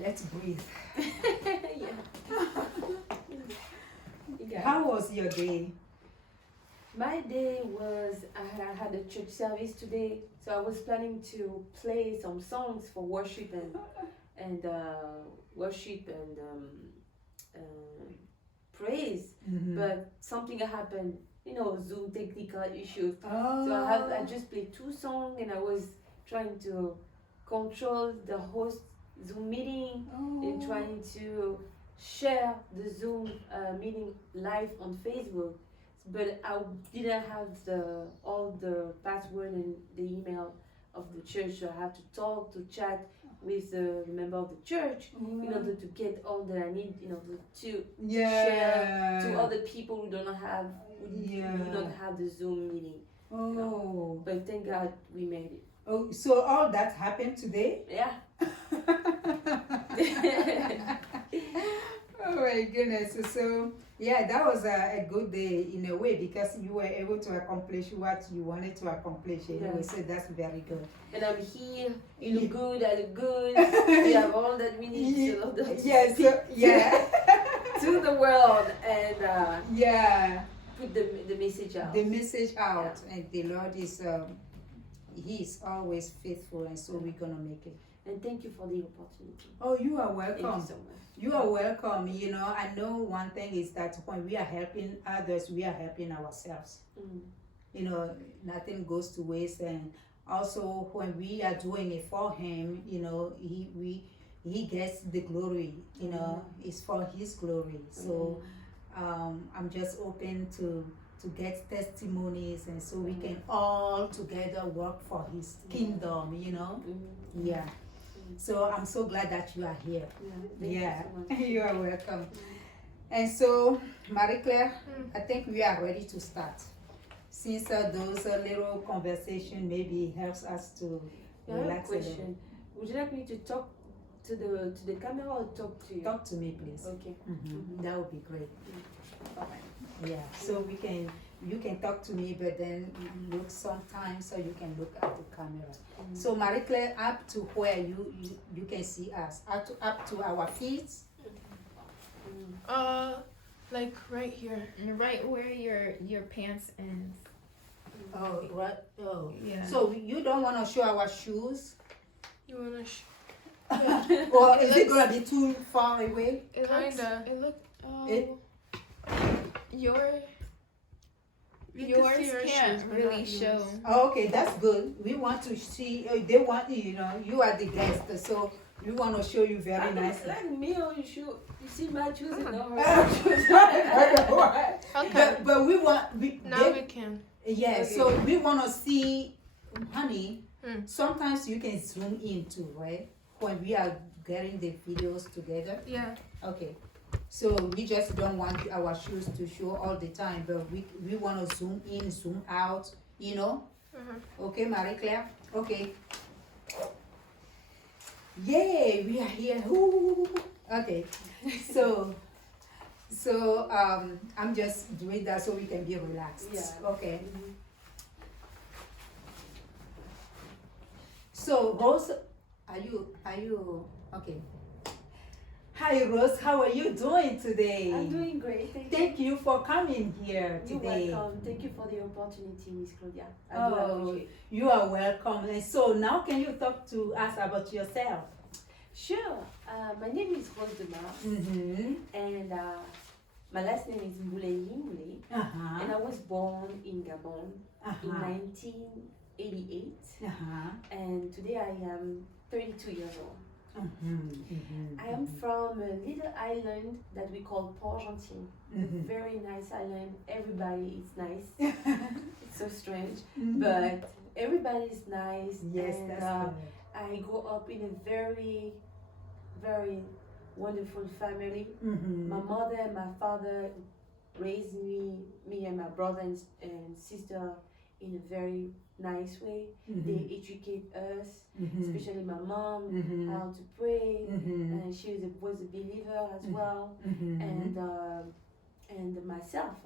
Let's breathe. Yeah. Yeah. How was your day? My day was, I had a church service today, so I was planning to play some songs for worship and praise, Mhm. but something happened. Zoom technical issues. So I Oh. just played two songs, and I was trying to control the host Zoom meeting and Oh. trying to share the Zoom meeting live on Facebook. But I didn't have all the password and the email of the church, so I had to talk to chat with the member of the church in order to get all that I need in order to share to Yeah. other people who who don't have the Zoom meeting. Oh. But thank God we made it. Oh, so all that happened today? Yeah. Oh my goodness. So yeah, that was a good day in a way because you were able to accomplish what you wanted to accomplish anyway. Yeah. So that's very good. And I'm here. You Yeah. look good. I look good. We have all that we need to Yes, yeah. to the world and Yeah. put the message out. The message out, and the Lord is He is always faithful, and so we're gonna make it. And thank you for the opportunity. Oh, you are Thank welcome. you so much. You are welcome. You know, I know one thing is that when we are helping others, we are helping ourselves. Mm. You know, nothing goes to waste, and also when we are doing it for Him, you know, He gets the glory. You know, it's for His glory. So I'm just open to get testimonies, and so we can all together work for His kingdom. You know, yeah. So I'm so glad that you are here. Thank you so much. You are welcome. And so, Marie Claire, I think we are ready to start. Since those little conversation maybe helps us to I have a relax a little. question. Would you like me to talk to the camera or talk to you? Talk to me, please. Okay. That would be great. Alright. Yeah. So you can talk to me, but then look sometimes so you can look at the camera. So Marie Claire, up to where you can see us, up to our feet. Like right here. Right where your pants ends. Oh, right. Oh. Yeah. So you don't want to show our shoes, You wanna? or is it looks- gonna be too far away? It Kinda. Looks, it look. It- Yours You can see yours our can't shoes, but really not show. yours. Oh, okay, that's good. We want to see. They want you know you are the guest, so we want to show you very nicely. Like me or you should. You see my shoes and not her Okay. But we want Now we can. yeah. Okay. So we want to see, honey. Hmm. Sometimes you can zoom in too, right? When we are getting the videos together. Yeah. Okay. So we just don't want our shoes to show all the time, but we want to zoom in, zoom out, you know? Okay, Marie Claire? Okay. Yay, we are here. Woo. Okay. So I'm just doing that so we can be relaxed. Yeah. Okay. So Rose, are you okay? Hi Rose, how are you doing today? I'm doing great. Thank you. Thank you for coming here You're today. welcome. Thank you for the opportunity, Miss Claudia. I do appreciate it. You are welcome. And so now can you talk to us about yourself? Sure. My name is Rose Demar, Mm-hmm. and my last name is Moulay Moulay. Uh-huh. And I was born in Gabon in Uh-huh. 1988, Uh-huh. and today I am 32 years old. Mm-hmm. Mm-hmm. I am from a little island that we call Port-Gentil. Mhm. Very nice island. Everybody is nice. It's so strange, Mhm. but everybody is nice. Yes, and, that's good. I grew up in a very, very wonderful family. Mm-hmm. My mother and my father raised me and my brother and sister in a very nice way. They educate us, especially my mom, Mhm. how to pray, Mhm. and she was a believer as well, Mhm. and myself.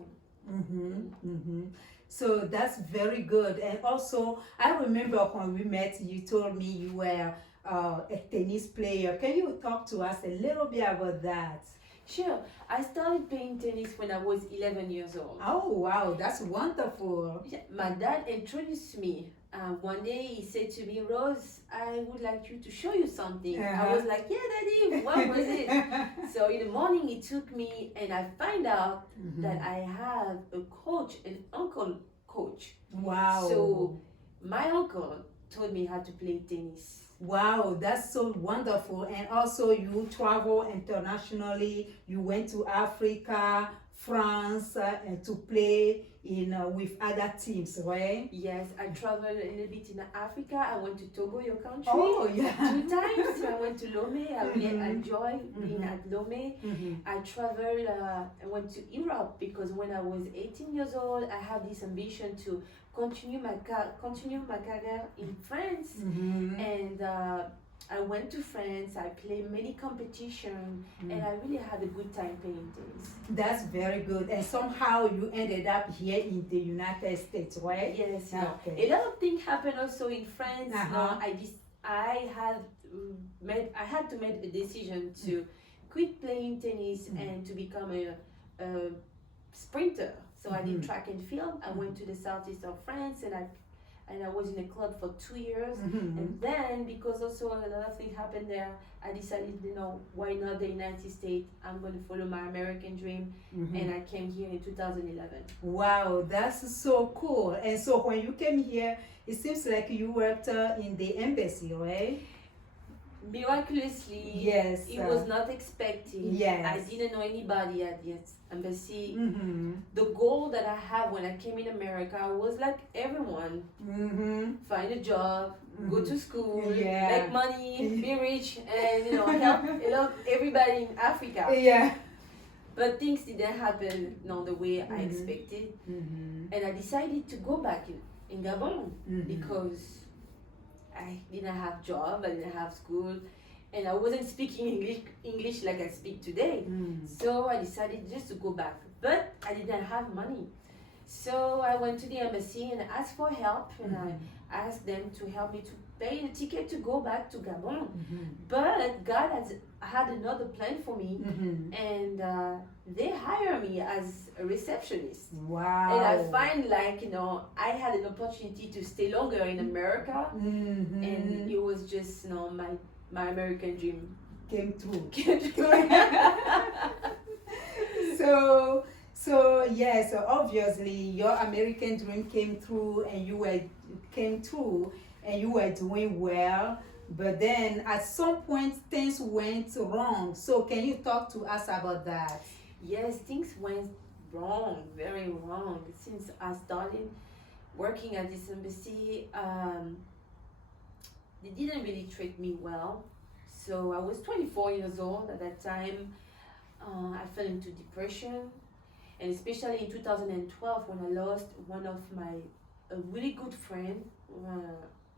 So that's very good. And also, I remember when we met, you told me you were a tennis player. Can you talk to us a little bit about that? Sure. I started playing tennis when I was 11 years old. Oh wow, that's wonderful. Yeah, my dad introduced me. One day he said to me, Rose, I would like you to show you something. I was like, yeah, Daddy, what was it? So in the morning he took me and I find out that I have a coach, an uncle coach. Wow. So my uncle taught me how to play tennis. Wow, that's so wonderful. And also you travel internationally. You went to Africa, France, and to play in with other teams, right? Yes, I traveled a little bit in Africa. I went to Togo, your country. Oh yeah. 2 times. I went to Lomé. I really enjoyed being at Lomé. I traveled, I went to Europe because when I was 18 years old, I had this ambition to continue my career in France. And I went to France. I played many competitions, and I really had a good time playing tennis. That's very good. And somehow you ended up here in the United States, right? Yes. Okay. A lot of things happened also in France. Uh-huh. I had to make a decision to quit playing tennis and to become a sprinter. So I did track and field. I went to the southeast of France and I was in a club for 2 years. And then because also a lot of things happened there, I decided, why not the United States? I'm going to follow my American dream. And I came here in 2011. Wow, that's so cool. And so when you came here, it seems like you worked in the embassy, right? Miraculously, Yes. it was not expected. Yes. I didn't know anybody at the embassy. The goal that I had when I came in America was like everyone: find a job, go to school, make money, be rich, and help everybody in Africa. Yeah. But things didn't happen the way I expected, and I decided to go back in Gabon because I didn't have job, I didn't have school, and I wasn't speaking English like I speak today. So I decided just to go back, but I didn't have money. So I went to the embassy and asked for help, and I asked them to help me to pay the ticket to go back to Gabon. But God had another plan for me, and they hired me as a receptionist. Wow. And I find I had an opportunity to stay longer in America, and it was just my American dream Came through. came true. So yes, so obviously your American dream came through, and you were doing well. But then at some point things went wrong. So can you talk to us about that? Yes, things went wrong, very wrong. Since I started working at this embassy, they didn't really treat me well. So I was 24 years old at that time. I fell into depression, and especially in 2012 when I lost one of a really good friend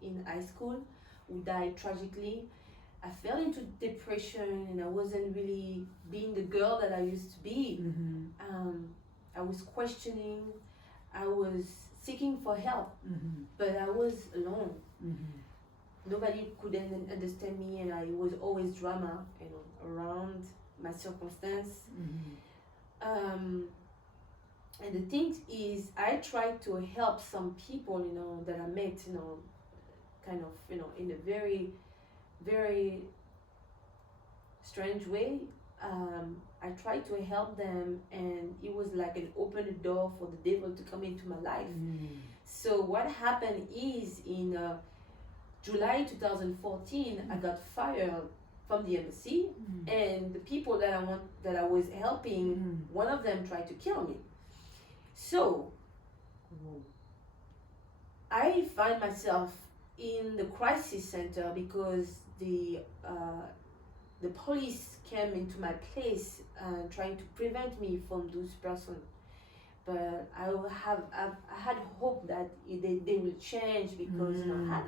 in high school who died tragically. I fell into depression and I wasn't really being the girl that I used to be. I was questioning, I was seeking for help, but I was alone. Nobody could understand me, and it was always drama, around my circumstance. And the thing is, I tried to help some people, that I met, kind of, in a very, very strange way. I tried to help them, and it was like an open door for the devil to come into my life. So what happened is in July 2014, I got fired from the embassy, and the people that I was helping, one of them tried to kill me. So I find myself in the crisis center because the police came into my place trying to prevent me from those persons. But I had hope that they will change because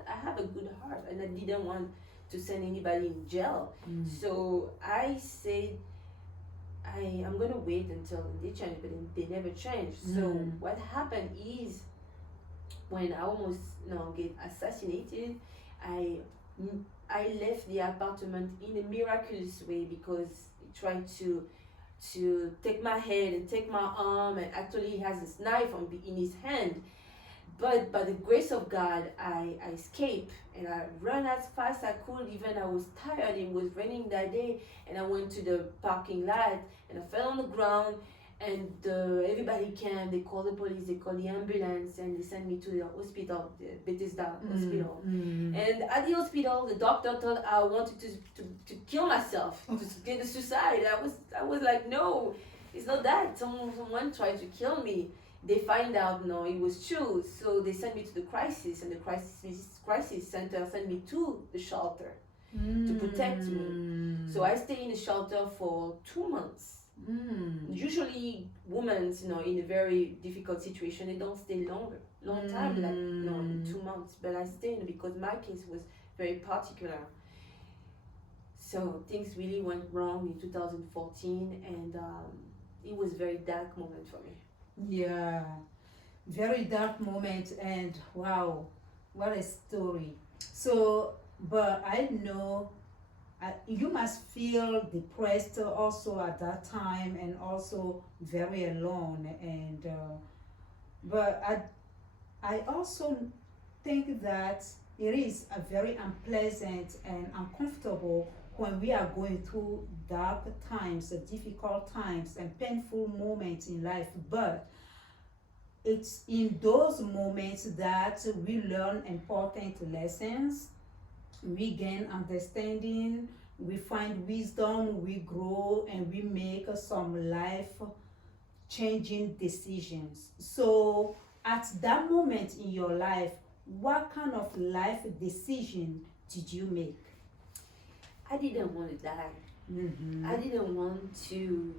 I have a good heart and I didn't want to send anybody in jail. So I said I'm gonna wait until they change, but they never changed. So what happened is when I almost get assassinated, I I left the apartment in a miraculous way because he tried to take my head and take my arm, and actually he has this knife in his hand. But by the grace of God, I escaped and I ran as fast as I could. Even I was tired. It was raining that day, and I went to the parking lot and I fell on the ground. And everybody came. They called the police. They called the ambulance, and they sent me to the hospital, the Bethesda hospital. And at the hospital, the doctor thought I wanted to kill myself, to get a suicide. I was like, no, it's not that. Someone tried to kill me. They find out, no, it was true. So they sent me to the crisis, and the crisis center sent me to the shelter to protect me. So I stayed in the shelter for 2 months. Usually, women, in a very difficult situation, they don't stay long time, like 2 months. But I stayed because my case was very particular. So things really went wrong in 2014, and it was a very dark moment for me. Yeah, very dark moment, and wow, what a story. So, but I know you must feel depressed also at that time, and also very alone. And but I also think that it is a very unpleasant and uncomfortable when we are going through dark times, difficult times, and painful moments in life. But it's in those moments that we learn important lessons, we gain understanding, we find wisdom, we grow, and we make some life changing decisions. So at that moment in your life, what kind of life decision did you make? I didn't want to die. I didn't want to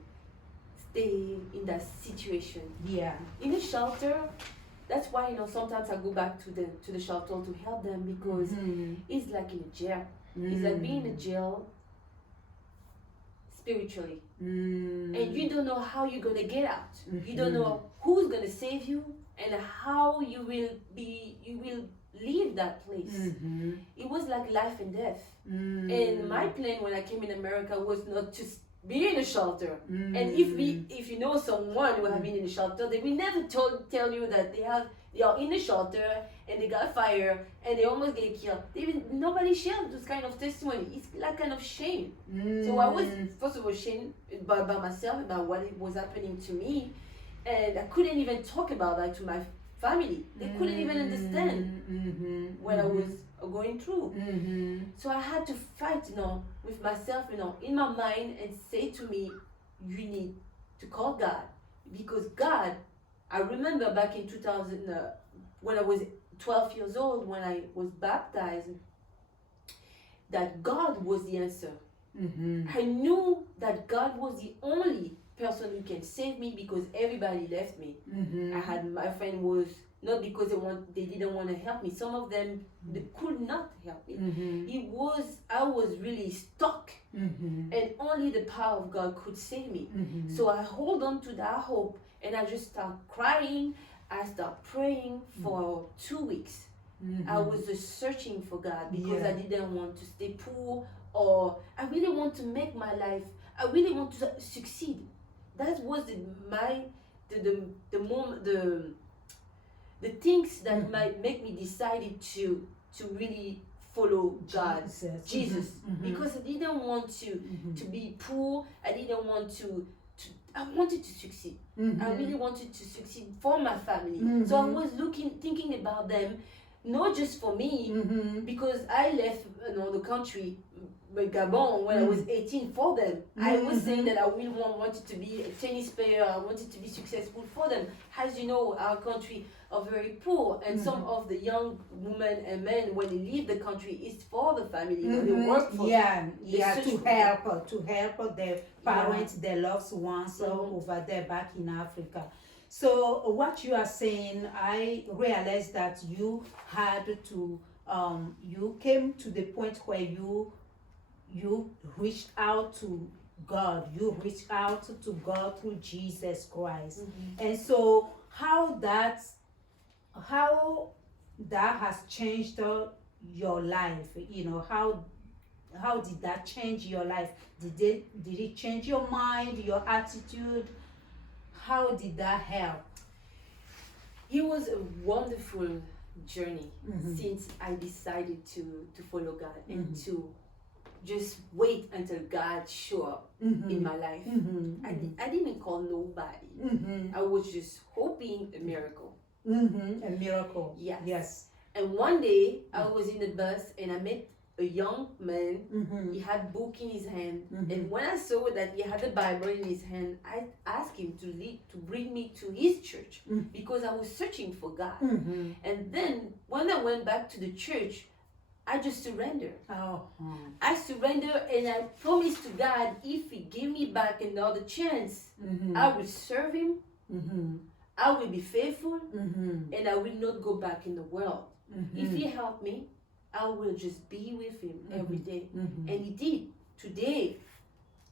stay in that situation. Yeah. In a shelter, that's why sometimes I go back to the shelter to help them, because it's like in a jail. It's like being in a jail spiritually, and you don't know how you're gonna get out. You don't know who's gonna save you and how you will leave that place. It was like life and death. And my plan when I came in America was not to be in a shelter. And if you know someone who have been in a shelter, they will never tell you that they are in a shelter and they got fired and they almost get killed. Nobody shared this kind of testimony. It's like kind of shame. So I was first of all shamed by myself about what it was happening to me, and I couldn't even talk about that to my family. They couldn't even understand what I was going through. So I had to fight, with myself, in my mind, and say to me, you need to call God, because God, I remember back in 2000, when I was 12 years old, when I was baptized, that God was the answer. I knew that God was the only person who can save me, because everybody left me. I had my friend was not because they didn't want to help me. Some of them they could not help me. I was really stuck, and only the power of God could save me. So I hold on to that hope, and I just start crying. I start praying for 2 weeks. I was just searching for God, because I didn't want to stay poor, or I really want to make my life. I really want to succeed. That was the things that might make me decided to really follow God, Jesus, because I didn't want to be poor. I didn't want to I wanted to succeed. I really wanted to succeed for my family. So I was thinking about them, not just for me, because I left the country, Gabon, when I was 18 for them. I was saying that I really wanted to be a tennis player. I wanted to be successful for them. As you know, our country are very poor, and some of the young women and men, when they leave the country, is for the family. They work for to help their parents, their loved ones over there back in Africa. So what you are saying, I realized that you had to you came to the point where you reached out to God. You reached out to God through Jesus Christ. And so how that has changed your life, how how did that change your life? Did it change your mind, your attitude? How did that help? It was a wonderful journey Mhm. since I decided to follow God and Mhm. to just wait until God show up in my life. I didn't call nobody. I was just hoping a miracle. A miracle. Yes. Yes. And one day I was in the bus and I met a young man. Mm-hmm. He had book in his hand, Mhm. and when I saw that he had the Bible in his hand, I asked him to bring me to his church Mm. because I was searching for God. Mm-hmm. And then when I went back to the church, I just surrendered. Oh. I surrendered and I promised to God if He gave me back another chance, Mm-hmm. I will serve Him, Mm-hmm. I will be faithful, Mm-hmm. and I will not go back in the world. Mm-hmm. If He helped me, I will just be with Him every day. Mm-hmm. And He did. Today,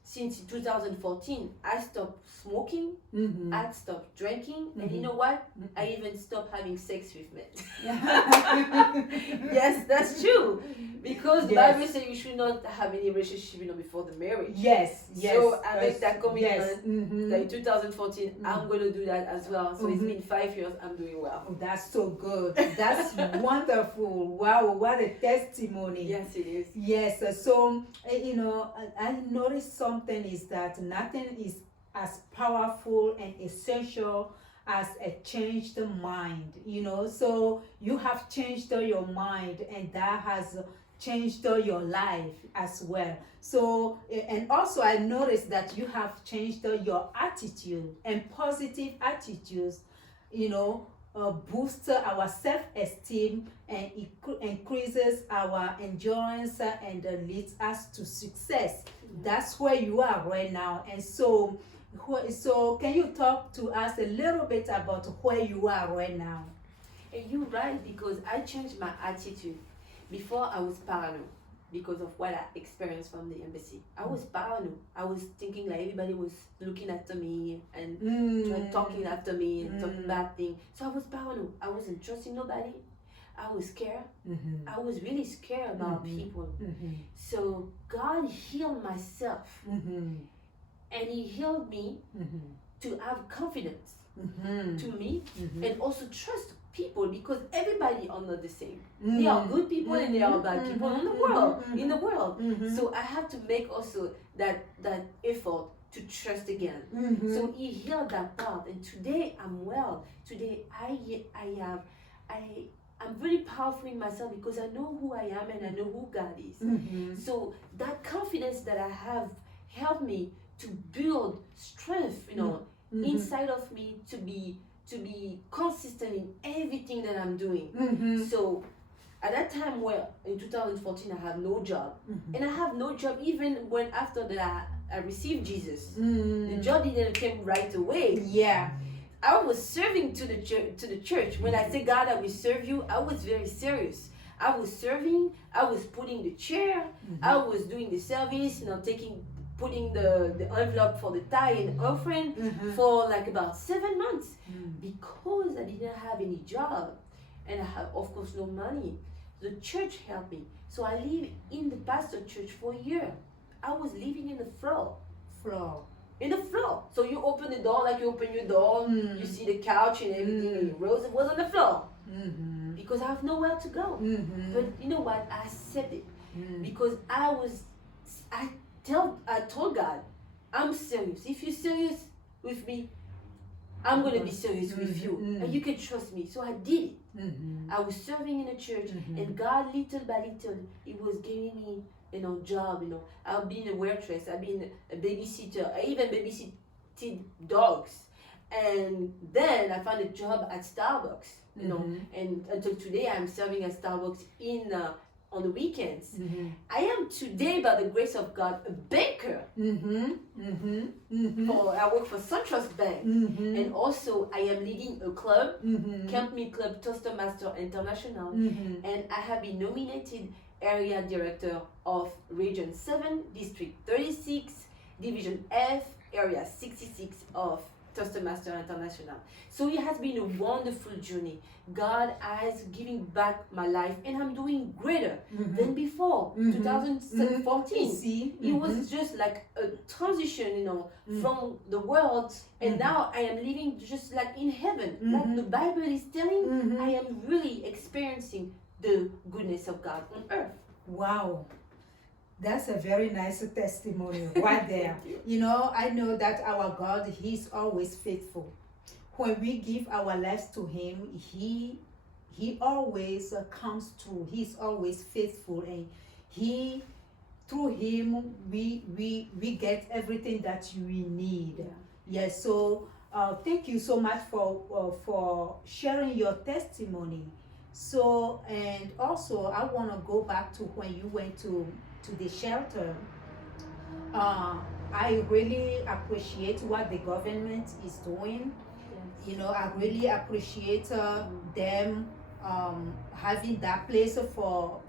since 2014, I stopped smoking, Mm-hmm. I stopped drinking, and you Mhm. know what? I even stopped having sex with men. Mm-hmm. Yes, that's true. Because the Yes. Bible says you should not have any relationship, before the marriage. Yes. Yes. So I make that commitment. Yes. Mm-hmm. That in 2014, I'm going to do that as well. So it's Mhm. been 5 years, I'm doing well. Oh, that's so good. That's wonderful. Wow, what a testimony. Yes, it is. Yes, so I noticed something is that nothing is as powerful and essential as a changed mind. So you have changed your mind, and that has changed your life as well. So, and also I noticed that you have changed your attitude, and positive attitudes, boosts our self-esteem and increases our endurance and leads us to success. That's where you are right now. And so can you talk to us a little bit about where you are right now? And you're right, because I changed my attitude. Before, I was paranoid because of what I experienced from the embassy. I was paranoid. I was thinking like everybody was looking after me and talking after me and talking bad things. So I was paranoid. I wasn't trusting nobody. I was scared. Mm-hmm. I was really scared about Mhm. people. Mm-hmm. So God healed myself, Mm-hmm. and He healed me Mm-hmm. to have confidence Mm-hmm. to me Mm-hmm. and also trust people, because everybody are not the same. There are good people and there are bad people in the world. In the world. Mm-hmm. So I have to make also that effort to trust again. Mm-hmm. So He healed that part, and today I'm well. Today I'm very powerful in myself because I know who I am and I know who God is. Mm-hmm. So that confidence that I have helped me to build strength, Mm-hmm. inside of me to be consistent in everything that I'm doing. Mm-hmm. So at that time, where in 2014 I have no job, Mhm. and I have no job even when after that I received Jesus. Mm-hmm. The job didn't come right away. Yeah. I was serving to the church. When I say, God, I will serve you, I was very serious. I was serving. I was putting the chair. I was doing the service. Putting the envelope for the tithe and offering Mhm. for like about 7 months, Mm. because I didn't have any job and I have, of course, no money. The church helped me. So I lived in the pastor church for a year. I was living in the floor. Floor. In the floor. So you open the door like you open your door, Mm. you see the couch and everything, and Rose was on the floor Mm-hmm. because I have nowhere to go. Mm-hmm. But you know what? I accepted it Mm. because I told God, I'm serious. If you're serious with me, I'm gonna be serious with you, Mhm. and you can trust me. So I did it. Mm-hmm. I was serving in a church, Mhm. and God, little by little, He was giving me, job. I've been a waitress. I've been a babysitter. I even babysitted dogs, and then I found a job at Starbucks. Mhm. And until today, I'm serving at Starbucks on the weekends. Mm-hmm. I am today, by the grace of God, a banker. Mm-hmm. Mm-hmm. Mm-hmm. I work for SunTrust Bank. Mm-hmm. And also, I am leading a club, Mm-hmm. Camp Me Club Toastmaster International. Mm-hmm. And I have been nominated Area Director of Region 7, District 36, Division F, Area 66 of Toastmaster International. So it has been a wonderful journey. God has given back my life, and I'm doing greater than before. 2014. See? It was just like a transition, from the world, and now I am living just like in heaven. Like the Bible is telling, I am really experiencing the goodness of God on earth. Wow. That's a very nice testimony right there. Thank you. You know, I know that our God, He's always faithful. When we give our lives to Him, He always comes through. He's always faithful, and through Him we get everything that we need. Yeah. Yes. So thank you so much for sharing your testimony. So, and also I want to go back to when you went to the shelter. I really appreciate what the government is doing. Yes. I really appreciate them having that place for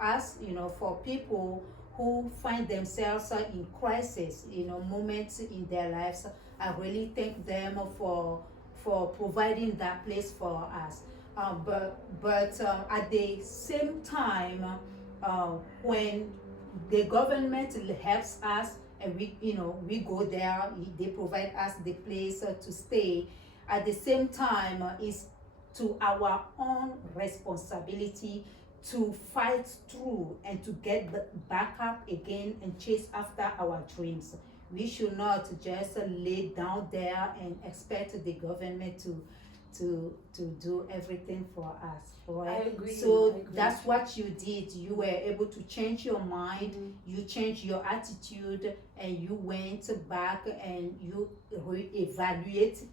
us, for people who find themselves in crisis, moments in their lives. I really thank them for providing that place for us. But at the same time, when the government helps us and we go there, they provide us the place to stay. At the same time, it's to our own responsibility to fight through and to get back up again and chase after our dreams. We should not just lay down there and expect the government to do everything for us. Right? I agree. So I agree. that's what you did. You were able to change your mind, you changed your attitude, and you went back and you evaluated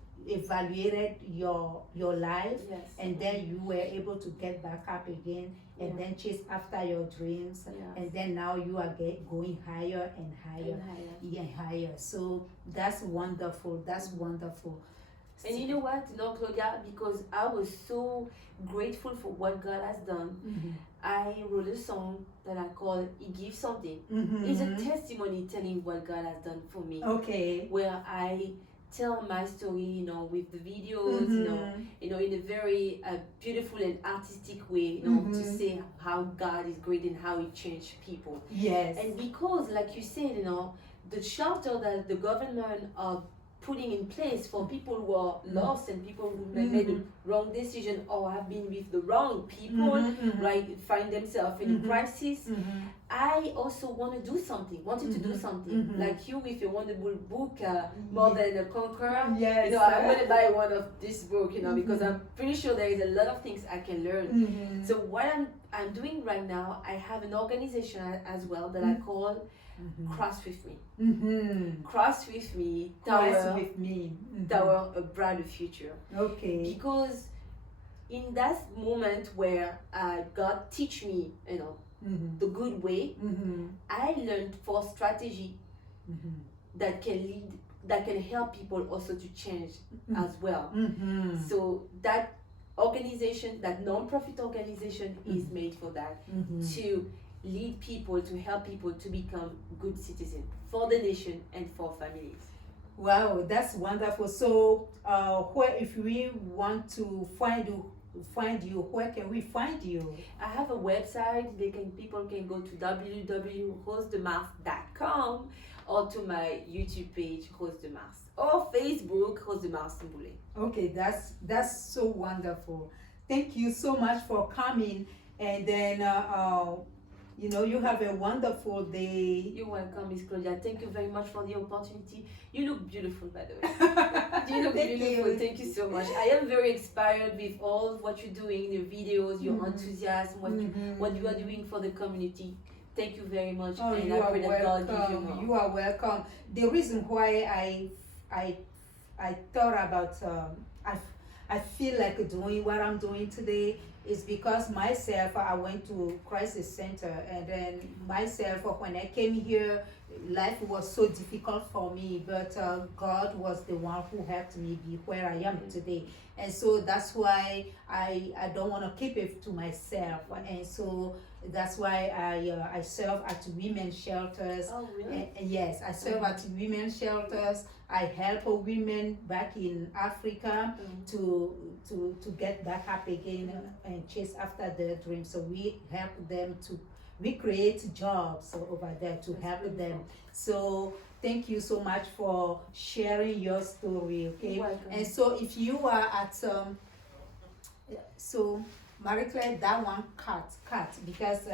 your life, Yes. and then you were able to get back up again and then chase after your dreams. Yes. And then now you are going higher and higher And higher. and higher. So that's wonderful. That's wonderful. And you know what, Claudia, because I was so grateful for what God has done, I wrote a song that I call "He Gives Something." It's a testimony telling what God has done for me. Okay. Where I tell my story, with the videos, in a very beautiful and artistic way, to say how God is great and how He changed people. Yes. And because, like you said, the shelter that the government are putting in place for people who are lost and people who made the wrong decision or have been with the wrong people, right, find themselves in a crisis. I also wanted to do something, like you with your wonderful book, More Than a Conqueror. Yes. I want to buy one of this book, because I'm pretty sure there is a lot of things I can learn. So what I'm doing right now, I have an organization as well that I call Cross With Me. Cross With Me, Cross with me. Tower a Brighter Future. Okay. Because in that moment where God teach me, the good way, I learned 4 strategy that can help people also to change as well. So that organization, that non-profit organization, is made for that, to lead people, to help people to become good citizens for the nation and for families. Wow, that's wonderful. So, where if we want to find you, where can we find you? I have a website. People can go to www.rosedemars.com or to my YouTube page, Rose de Mars, or Facebook, Rose de Mars Mboulé. Okay, that's so wonderful. Thank you so much for coming, and then you have a wonderful day. You're welcome, Miss Claudia. Thank you very much for the opportunity. You look beautiful, by the way. You look Thank beautiful. you. Thank you so much. I am very inspired with all what you're doing, your videos, your enthusiasm, what you are doing for the community. Thank you very much. Oh, and you I are pray that God gives you welcome. more. You are welcome. The reason why I thought about I feel like doing what I'm doing today is because myself, I went to crisis center, and then myself, when I came here, life was so difficult for me, but God was the one who helped me be where I am today. And so that's why I don't want to keep it to myself. And so That's why I serve at women's shelters. Oh, really? And yes, I serve at women's shelters. I help women back in Africa to get back up again and chase after their dreams. So we help them we create jobs over there to help them. So thank you so much for sharing your story, okay? You're welcome. And so if you are at so Marie Claire, that one cut because